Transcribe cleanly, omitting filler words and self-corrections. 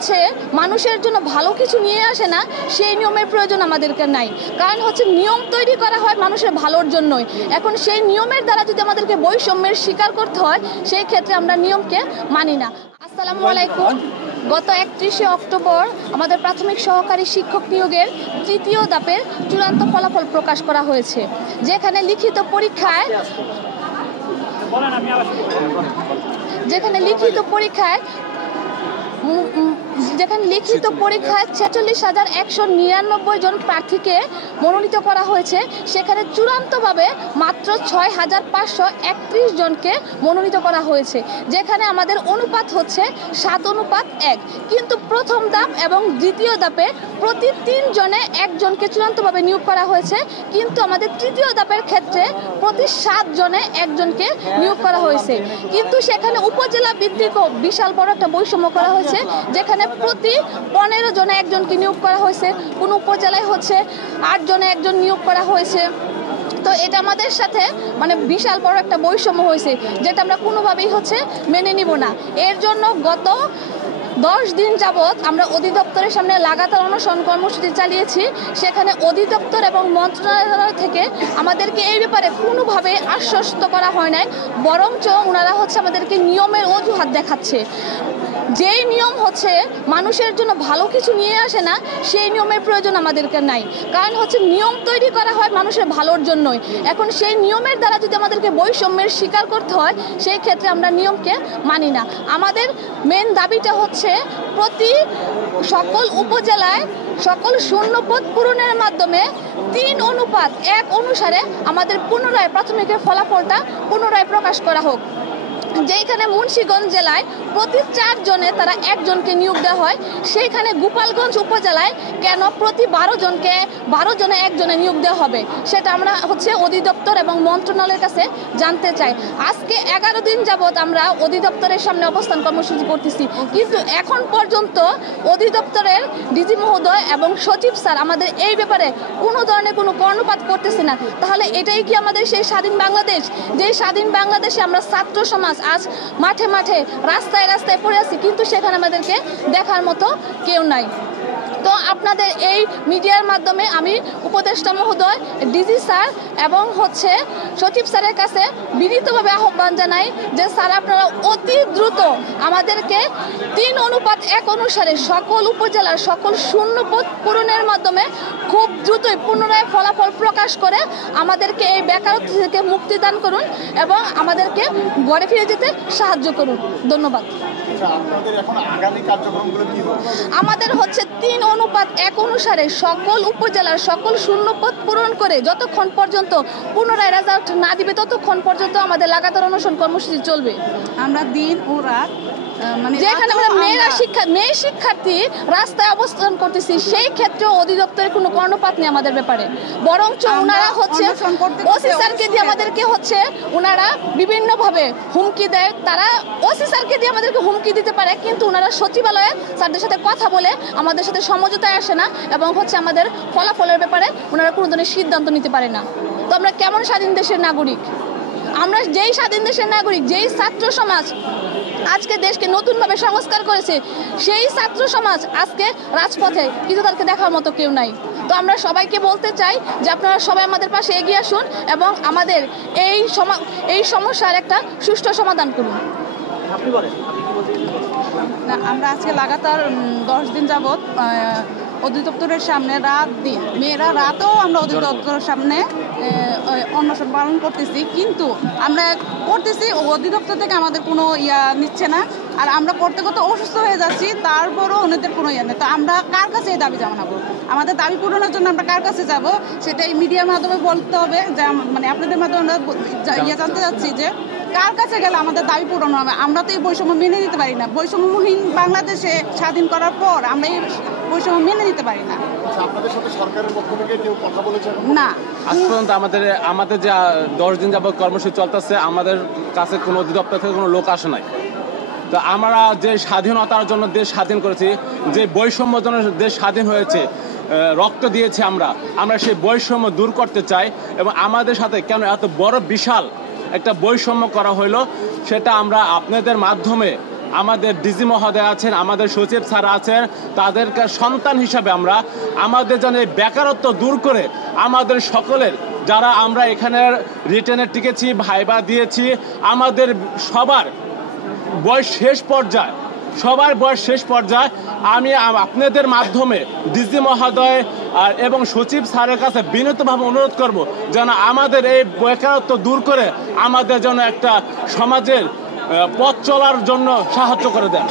হচ্ছে মানুষের জন্য ভালো কিছু নিয়ে আসে না, সেই নিয়মের প্রয়োজন আমাদেরকে নাই। কারণ হচ্ছে নিয়ম তৈরি করা হয় মানুষের ভালোর জন্যই। এখন সেই নিয়মের দ্বারা যদি আমাদেরকে বৈষম্যের স্বীকার করতে হয়, সেই ক্ষেত্রে আমরা নিয়মকে মানি না। আসসালামু আলাইকুম। গত 31শে অক্টোবর আমাদের প্রাথমিক সহকারী শিক্ষক নিয়োগের তৃতীয় ধাপের চূড়ান্ত ফলাফল প্রকাশ করা হয়েছে, যেখানে লিখিত পরীক্ষায় 46,199 জন প্রার্থীকে মনোনীত করা হয়েছে। সেখানে চূড়ান্তভাবে মাত্র 6,531 জনকে মনোনীত করা হয়েছে, যেখানে আমাদের অনুপাত হচ্ছে 7:1। কিন্তু প্রথম ধাপ এবং দ্বিতীয় ধাপে প্রতি 3 জনে একজনকে চূড়ান্তভাবে নিয়োগ করা হয়েছে, কিন্তু আমাদের তৃতীয় ধাপের ক্ষেত্রে প্রতি 7 জনে একজনকে নিয়োগ করা হয়েছে। কিন্তু সেখানে উপজেলা ভিত্তিক বিশাল বড় একটা বৈষম্য করা হয়েছে, যেখানে প্রতি 15 জনে একজনকে নিয়োগ করা হয়েছে। কোন উপজেলায় হচ্ছে 8 জনে একজন নিয়োগ করা হয়েছে। তো এটা আমাদের সাথে বিশাল বড় একটা বৈষম্য হয়েছে, যেটা আমরা কোনোভাবেই মেনে নিব না। এর জন্য গত 10 দিন যাবৎ আমরা অধিদপ্তরের সামনে লাগাতার অনশন কর্মসূচি চালিয়েছি। সেখানে অধিদপ্তর এবং মন্ত্রণালয় থেকে আমাদেরকে এই ব্যাপারে কোনোভাবে আশ্বস্ত করা হয় নাই, বরঞ্চ ওনারা আমাদেরকে নিয়মের অজুহাত দেখাচ্ছে। যেই নিয়ম মানুষের জন্য ভালো কিছু নিয়ে আসে না, সেই নিয়মের প্রয়োজন আমাদেরকে নাই। কারণ নিয়ম তৈরি করা হয় মানুষের ভালোর জন্যই। এখন সেই নিয়মের দ্বারা যদি আমাদেরকে বৈষম্যের স্বীকার করতে হয়, সেই ক্ষেত্রে আমরা নিয়মকে মানি না। আমাদের মেন দাবিটা প্রতি সকল উপজেলায় সকল শূন্যপদ পূরণের মাধ্যমে 3:1 অনুসারে আমাদের পুনরায় প্রাথমিকের ফলাফলটা পুনরায় প্রকাশ করা হোক। যেখানে মুন্সিগঞ্জ জেলায় প্রতি 4 জনে তারা একজনকে নিয়োগ দেওয়া হয়, সেইখানে গোপালগঞ্জ উপজেলায় কেন প্রতি 12 জনে একজনে নিয়োগ দেওয়া হবে, সেটা আমরা অধিদপ্তর এবং মন্ত্রণালয়ের কাছে জানতে চাই। আজকে 11 দিন যাবৎ আমরা অধিদপ্তরের সামনে অবস্থান কর্মসূচি করতেছি, কিন্তু এখন পর্যন্ত অধিদপ্তরের ডিজি মহোদয় এবং সচিব স্যার আমাদের এই ব্যাপারে কোনো ধরনের কোনো কর্ণপাত করতেছে না। তাহলে এটাই কি আমাদের সেই স্বাধীন বাংলাদেশ? যে স্বাধীন বাংলাদেশে আমরা ছাত্র সমাজ আজ মাঠে মাঠে রাস্তায় রাস্তায় পড়ে আছি, কিন্তু সেখানে আমাদেরকে দেখার মতো কেউ নাই। তো আপনাদের এই মিডিয়ার মাধ্যমে আমি উপদেষ্টা মহোদয়, ডিজি স্যার এবং সচিব স্যারের কাছে বিনীতভাবে আহ্বান জানাই যে স্যার, আপনারা অতি দ্রুত আমাদেরকে 3:1 অনুসারে সকল উপজেলার সকল শূন্যপদ পূরণের মাধ্যমে খুব দ্রুতই পুনরায় ফলাফল প্রকাশ করে আমাদেরকে এই বেকারত্ব থেকে মুক্তিদান করুন এবং আমাদেরকে ঘরে ফিরে যেতে সাহায্য করুন। ধন্যবাদ। আমাদের 3:1 অনুসারে সকল উপজেলার সকল শূন্যপদ পূরণ করে যতক্ষণ পর্যন্ত পুনরায় রেজাল্ট না দিবে, ততক্ষণ পর্যন্ত আমাদের লাগাতার অনশন কর্মসূচি চলবে। আমরা দিন ও রাত যেখানে আমরা মেয়ে শিক্ষার্থী রাস্তায় অবস্থান করতেছি, সেই ক্ষেত্রে অধিদপ্তরের কোনো কর্ণপাত নেই আমাদের ব্যাপারে। বরঞ্চ ওনারা ওসি স্যারকে দিয়ে আমাদেরকে ওনারা বিভিন্নভাবে হুমকি দেয়। তারা ওসি স্যারকে দিয়ে আমাদেরকে হুমকি দিতে পারে, কিন্তু ওনারা সচিবালয়ে স্যারদের সাথে কথা বলে আমাদের সাথে সমঝোতায় আসে না এবং আমাদের ফলাফলের ব্যাপারে ওনারা কোনো ধরনের সিদ্ধান্ত নিতে পারে না। তো আমরা কেমন স্বাধীন দেশের নাগরিক? আমরা যেই স্বাধীন দেশের নাগরিক, যেই ছাত্র সমাজ আজকে দেশকে নতুনভাবে সংস্কার করেছে, সেই ছাত্র সমাজ আজকে রাজপথে, কিন্তু তাদেরকে দেখার মতো কেউ নাই। তো আমরা সবাইকে বলতে চাই যে আপনারা সবাই আমাদের পাশে এগিয়ে আসুন এবং আমাদের এই সমস্যার একটা সুষ্ঠু সমাধান করুন। আমরা আজকে লাগাতার 10 দিন যাবৎ অধিদপ্তরের সামনে রাত দিন, মেয়েরা রাতেও আমরা অধিদপ্তরের সামনে অনশন পালন করতেছি, কিন্তু আমরা করতেছি অধিদপ্তর থেকে আমাদের কোনো নিচ্ছে না। আর আমরা করতে করতে অসুস্থ হয়ে যাচ্ছি, তারপরও ওনাদের কোনো নেই। তো আমরা কার কাছে এই দাবি জানাবো? আমাদের দাবি পূরণের জন্য আমরা কার কাছে যাব? সেটাই মিডিয়ার মাধ্যমে বলতে হবে। যে আপনাদের মাধ্যমে আমরা জানতে চাচ্ছি যে কার কাছে গেলে আমাদের দাবি পূরণ হবে। আমরা তো এই বৈষম্য মেনে নিতে পারি না। বৈষম্যহীন বাংলাদেশে স্বাধীন করার পর আমরা এই বৈষম্য মেনে নিতে পারি না। আপনাদের সাথে সরকারের পক্ষ থেকে কেউ কথা বলেছে না? আজ পর্যন্ত আমাদের যে 10 দিন যাবত কর্মসূচি চলতেছে, আমাদের কাছে কোনো অধিদপ্তর থেকে কোনো লোক আসে নাই। তো আমরা যে স্বাধীনতার জন্য দেশ স্বাধীন করেছি, যে বৈষম্যের জন্য দেশ স্বাধীন হয়েছে, রক্ত দিয়েছি আমরা সেই বৈষম্য দূর করতে চাই। এবং আমাদের সাথে কেন এত বড় বিশাল একটা বৈষম্য করা হইলো, সেটা আমরা আপনাদের মাধ্যমে আমাদের ডিজি মহোদয় আছেন, আমাদের সচিব স্যার আছেন, তাদেরকে সন্তান হিসাবে আমরা আমাদের যেন এই বেকারত্ব দূর করে আমাদের সকলের যারা আমরা এখানে রিটেনে টিকেছি, ভাইবা দিয়েছি, আমাদের সবার বয়স শেষ পর্যায়ে আমি আপনাদের মাধ্যমে ডিজি মহোদয় এবং সচিব স্যারের কাছে বিনীতভাবে অনুরোধ করব যেন আমাদের এই বেকারত্ব দূর করে আমাদের যেন একটা সমাজের পথ চলার জন্য সাহায্য করে দেন।